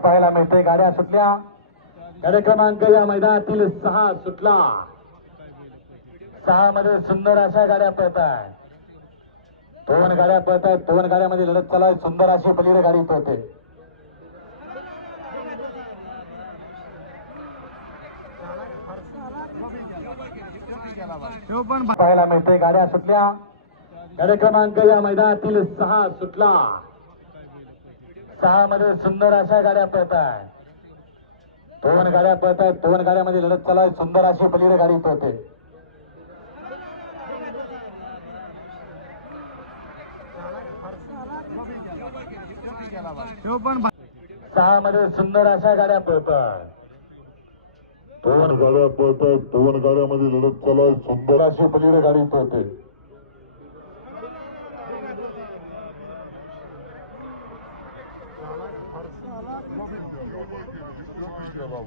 पाहायला मिळते. गाड्या सुटल्या. गाड्या क्रमांक या मैदानातील सहा सुटला. सहा मध्ये सुंदर अशा गाड्या पळत आहेत. दोन गाड्या पळत आहेत. दोन गाड्यामध्ये लढत चालू आहे सुंदर अशी पलीकडे गाडी पळते. पाहायला मिळते. गाड्या सुटल्या. गाड्या क्रमांक या मैदानातील सहा सुटला. सहा मध्ये सुंदर अशा गाड्या पळत आहेत दोन गाड्या पळत आहेत दोन गाड्यामध्ये लढत चालू आहे सुंदर अशी पलीकडे गाडी पळते. सहा मध्ये सुंदर अशा गाड्या पळतात दोन गाड्या पळत आहेत दोन गाड्यामध्ये लढत चालू आहे सुंदर अशी पलीकडे गाडी पळते. Yok bir şey var.